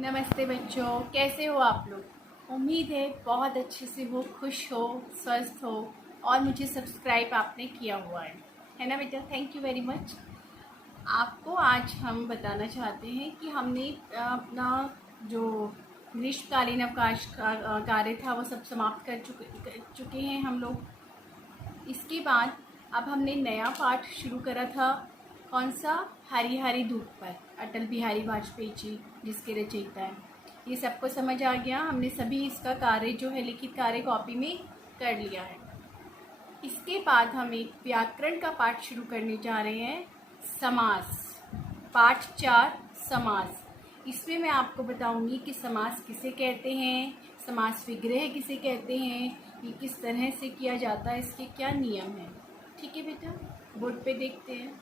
नमस्ते बच्चों, कैसे हो आप लोग। उम्मीद है बहुत अच्छे से हो, खुश हो, स्वस्थ हो और मुझे सब्सक्राइब आपने किया हुआ है ना बेटा। Thank you very much. आपको आज हम बताना चाहते हैं कि हमने अपना जो ग्रीष्मकालीन अवकाश का कार्य था वो सब समाप्त कर चुके हैं हम लोग। इसके बाद अब हमने नया पाठ शुरू करा था। कौन सा? हरी हरी धूप पर, अटल बिहारी वाजपेयी जी जिसके रचयिता हैं। ये सबको समझ आ गया। हमने सभी इसका कार्य जो है लिखित कार्य कॉपी में कर लिया है। इसके बाद हम एक व्याकरण का पाठ शुरू करने जा रहे हैं, समास। पाठ 4 समास। इसमें मैं आपको बताऊंगी कि समास किसे कहते हैं, समास विग्रह किसे कहते हैं, ये किस तरह से किया जाता है, इसके क्या नियम हैं। ठीक है बेटा, बोर्ड पे देखते हैं।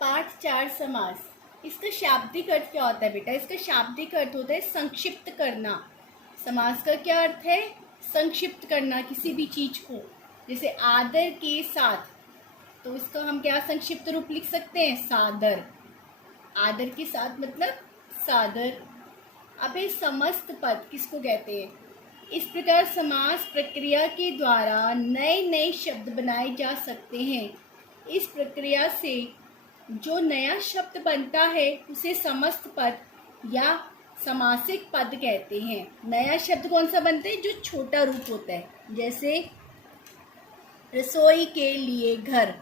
पाठ 4 समास। इसका शाब्दिक अर्थ क्या होता है बेटा? इसका शाब्दिक अर्थ होता है संक्षिप्त करना। समास का क्या अर्थ है? संक्षिप्त करना किसी भी चीज को। जैसे आदर के साथ, तो इसका हम क्या संक्षिप्त रूप लिख सकते हैं? सादर। आदर के साथ मतलब सादर। अब ये समस्त पद किसको कहते हैं? इस प्रकार समास प्रक्रिया के द्वारा नए नए शब्द बनाए जा सकते हैं। इस प्रक्रिया से जो नया शब्द बनता है उसे समस्त पद या समासिक पद कहते हैं। नया शब्द कौन सा बनता है? जो छोटा रूप होता है। जैसे रसोई के लिए घर,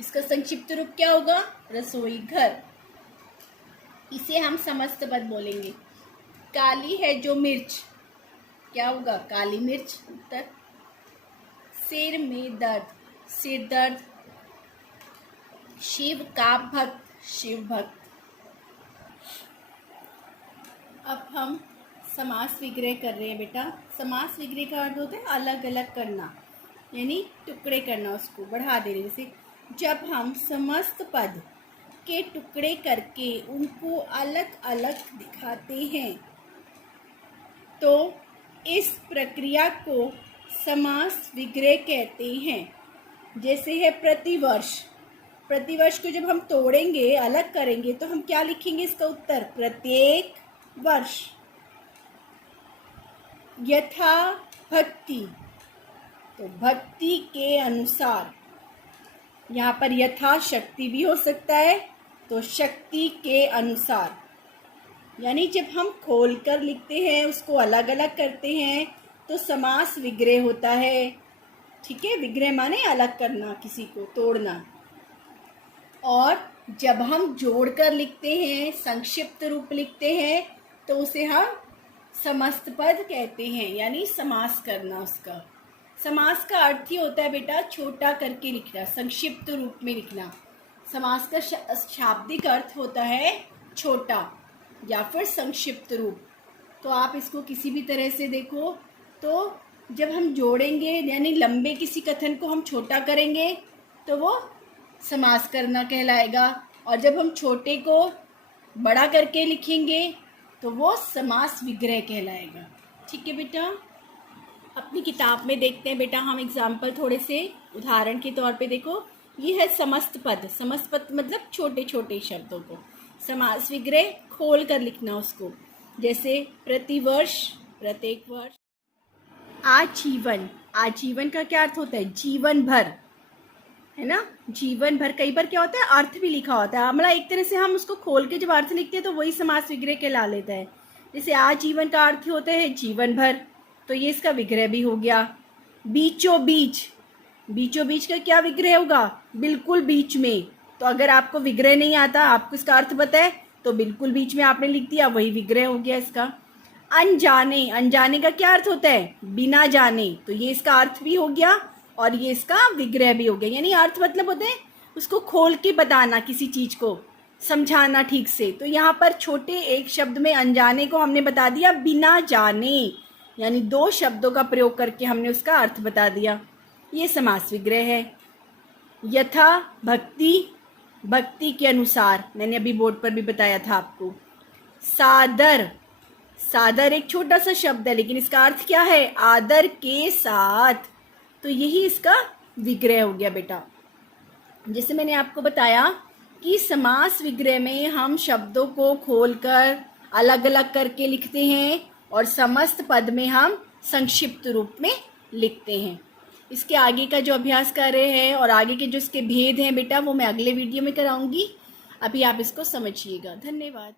इसका संक्षिप्त रूप क्या होगा? रसोई घर। इसे हम समस्त पद बोलेंगे। काली है जो मिर्च, क्या होगा? काली मिर्च। उत्तर। सिर में दर्द, सिर दर्द। शिव का भक्त, शिव भक्त। अब हम समास विग्रह कर रहे हैं बेटा। समास विग्रह का अर्थ होता है अलग अलग करना, यानी टुकड़े करना, उसको बढ़ा देने। जैसे जब हम समस्त पद के टुकड़े करके उनको अलग अलग दिखाते हैं तो इस प्रक्रिया को समास विग्रह कहते हैं। जैसे है प्रतिवर्ष। प्रतिवर्ष को जब हम तोड़ेंगे, अलग करेंगे, तो हम क्या लिखेंगे? इसका उत्तर प्रत्येक वर्ष। यथा भक्ति, तो भक्ति के अनुसार। यहाँ पर यथा शक्ति भी हो सकता है, तो शक्ति के अनुसार। यानी जब हम खोल कर लिखते हैं, उसको अलग अलग करते हैं, तो समास विग्रह होता है। ठीक है, विग्रह माने अलग करना, किसी को तोड़ना। और जब हम जोड़कर लिखते हैं, संक्षिप्त रूप लिखते हैं, तो उसे हम समस्त पद कहते हैं, यानी समास करना उसका। समास का अर्थ ही होता है बेटा छोटा करके लिखना, संक्षिप्त रूप में लिखना। समास का शाब्दिक अर्थ होता है छोटा या फिर संक्षिप्त रूप। तो आप इसको किसी भी तरह से देखो, तो जब हम जोड़ेंगे यानी लंबे किसी कथन को हम छोटा करेंगे तो वो समास करना कहलाएगा, और जब हम छोटे को बड़ा करके लिखेंगे तो वो समास विग्रह कहलाएगा। ठीक है बेटा, अपनी किताब में देखते हैं बेटा हम एग्जाम्पल थोड़े से उदाहरण के तौर पे। देखो, ये है समस्त पद। समस्त पद मतलब छोटे छोटे शब्दों को समास विग्रह खोल कर लिखना उसको। जैसे प्रतिवर्ष, प्रत्येक वर्ष। आजीवन, आजीवन का क्या अर्थ होता है? जीवन भर, है ना। जीवन भर कई बार क्या होता है अर्थ भी लिखा होता है, मतलब एक तरह से हम उसको खोल के जब अर्थ लिखते हैं तो वही समास विग्रह कहला लेता है। जैसे आजीवन का अर्थ होता है जीवन भर, तो ये इसका विग्रह भी हो गया। बीचों बीच, बीचों बीच का क्या विग्रह होगा? बिल्कुल बीच में। तो अगर आपको विग्रह नहीं आता, आपको इसका अर्थ पता है, तो बिल्कुल बीच में आपने लिख दिया, वही विग्रह हो गया इसका। अनजाने, अनजाने का क्या अर्थ होता है? बिना जाने, तो ये इसका अर्थ भी हो गया और ये इसका विग्रह भी हो गया। यानी अर्थ मतलब होते हैं उसको खोल के बताना, किसी चीज को समझाना ठीक से। तो यहाँ पर छोटे एक शब्द में अनजाने को हमने बता दिया बिना जाने, यानी दो शब्दों का प्रयोग करके हमने उसका अर्थ बता दिया। ये समास विग्रह है। यथा भक्ति, भक्ति के अनुसार, मैंने अभी बोर्ड पर भी बताया था आपको। सादर, सादर एक छोटा सा शब्द है लेकिन इसका अर्थ क्या है? आदर के साथ, तो यही इसका विग्रह हो गया बेटा। जैसे मैंने आपको बताया कि समास विग्रह में हम शब्दों को खोलकर अलग अलग करके लिखते हैं और समस्त पद में हम संक्षिप्त रूप में लिखते हैं। इसके आगे का जो अभ्यास कार्य है और आगे के जो इसके भेद हैं बेटा वो मैं अगले वीडियो में कराऊंगी। अभी आप इसको समझिएगा। धन्यवाद।